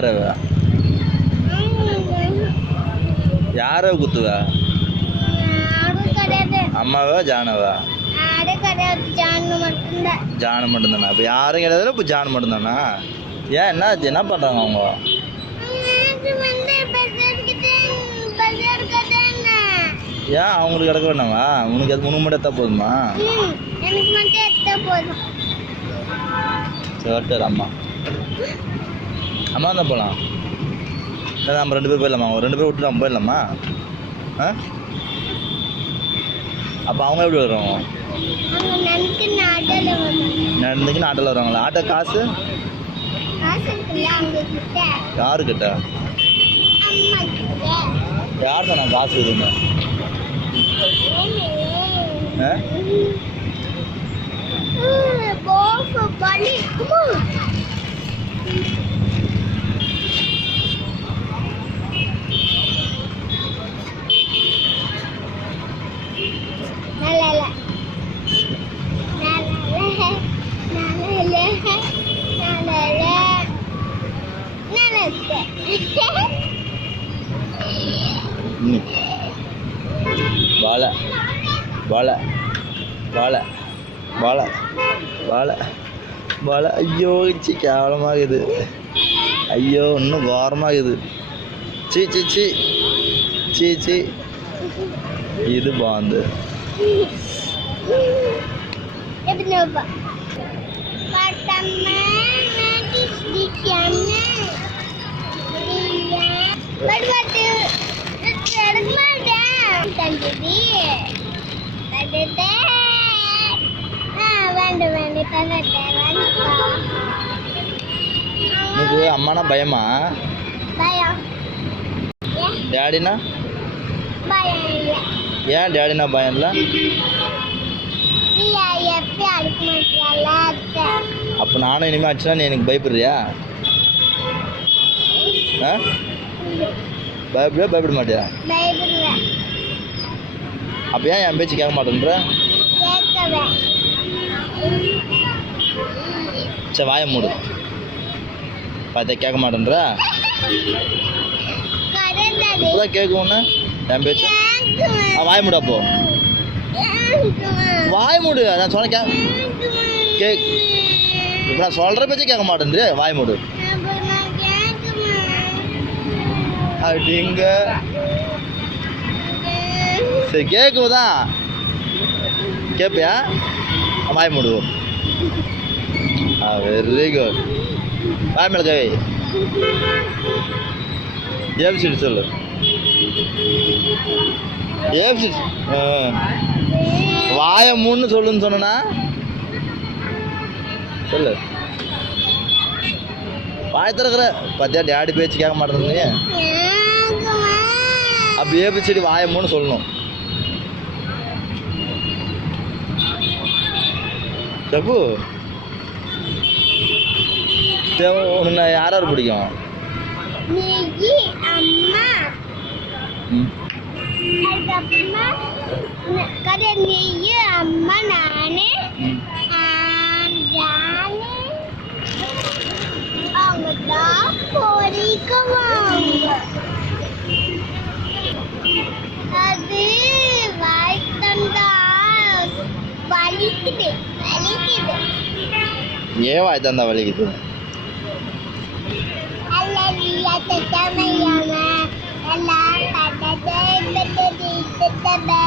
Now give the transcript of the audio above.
யாரவ யாரவ குத்துவ அம்மாவா ஜானவா ஜானு மட்டும்தானா இப்போ யாரும் கிடையாது இப்போ ஜானு மட்டும்தானா ஏன் என்ன பண்ணுறாங்க அவங்க ஏன் அவங்களுக்கு கிடக்க வேண்டாமா உனக்கு அது உனக்கு மட்டும் எடுத்தா போதுமா சரி அம்மா அம்மா தான் போகலாம் நம்ம 2 பேர் போயிடலாமா 2 பேர் விட்டு நம்ம போயிடலாமா அப்போ அவங்க எப்படி வருவாங்க நடந்துக்கு ஆட்டோவில் வருவாங்களா ஆட்டோ காசு யாருக்கிட்ட யார் தானே காசு இதுங்க வாழை வாழை வாழை வாழை வாழை வாழை ஐயோ சி கேவலமாகுது ஐயோ இன்னும் கோரமாகுது சீ சீ சீ சீ சீ இது பாந்து உனக்கு அம்மானா பயமா டேடினா ஏன் டேடினா பயம் இல்லை அப்போ நானும் இனிமேல் ஆச்சுன்னா நீ எனக்கு பயப்படுறியா பயப்பட மாட்டியா அப்போ ஏன் என் பேச்சு கேட்க மாட்டேன்ற சரி வாய மூடு பார்த்தா கேட்க மாட்டேன்ற இப்போதான் கேட்கும்னு என் பேச்சு வாய மூடு அப்போ வாய மூடு நான் சொன்ன இப்போ நான் சொல்கிற பேச்சே கேட்க மாட்டேன்ற வாய மூடு அப்படிங்க சரி கேட்குதான் கேட்பியா வாய் மூடுவோம் வெரி குட் வாய் மேலே கை ஏபிசிடி சொல்லு ஏபிசிடி வாய மூணுன்னு சொல்லுன்னு சொன்னா சொல்லு வாய் திறக்கிற பார்த்தியா டேடி பேச்சு கேட்க மாட்டேங்க அப்போ ஏபிசிடி வாய மூணு சொல்லணும் தப்பு உன்னை யாராரு பிடிக்கும் அம்மா நானு அவங்க தான் பொறிக்குவாங்க அது வாய் தந்தா வலிக்குது வலிக்குது ஏன் வாய் தந்தா வலிக்குது அல்லா தத்தமையாம எல்லாம் தட்டத்தை